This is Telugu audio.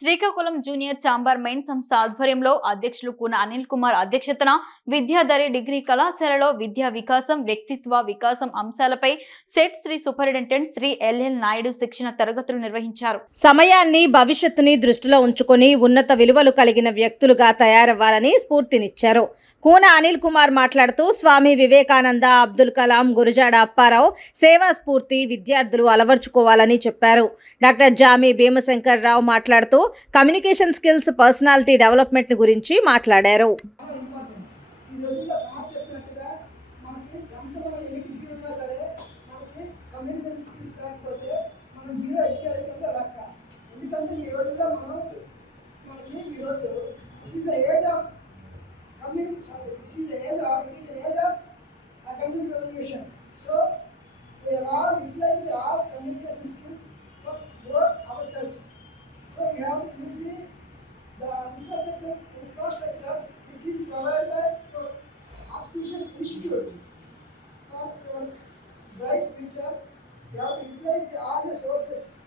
శ్రీకాకుళం జూనియర్ చాంబర్ మెయిన్ సంస్థ ఆధ్వర్యంలో అధ్యక్షులు కూన అనిల్ కుమార్ అధ్యక్షతన విద్యాధరి డిగ్రీ కళాశాలలో విద్యా వికాసం వ్యక్తిత్వ వికాసం అంశాలపై సెట్ శ్రీ సూపరింటెండెంట్ శ్రీ ఎల్ఎల్ నాయుడు శిక్షణ తరగతులు నిర్వహించారు. సమయాన్ని భవిష్యత్తుని దృష్టిలో ఉంచుకొని ఉన్నత విలువలు కలిగిన వ్యక్తులుగా తయారవ్వాలని స్ఫూర్తినిచ్చారు. కూన అనిల్ కుమార్ మాట్లాడుతూ స్వామి వివేకానంద అబ్దుల్ కలాం గురుజాడ అప్పారావు సేవా స్ఫూర్తి విద్యార్థులు అలవర్చుకోవాలని చెప్పారు. డాక్టర్ జామి భీమశంకర్ రావు మాట్లాడుతూ కమ్యూనికేషన్ స్కిల్స్ పర్సనాలిటీ డెవలప్మెంట్ గురించి మాట్లాడారు. ఈ కమ్యూనికేషన్ ఎందుకంటే ఈ రోజుల్లో మనం మనకి ఈరోజు this is the age of community sorry this is the age of it is age of the infrastructure, infrastructure which is provided by the auspicious institute for your bright future. You have to utilize all the sources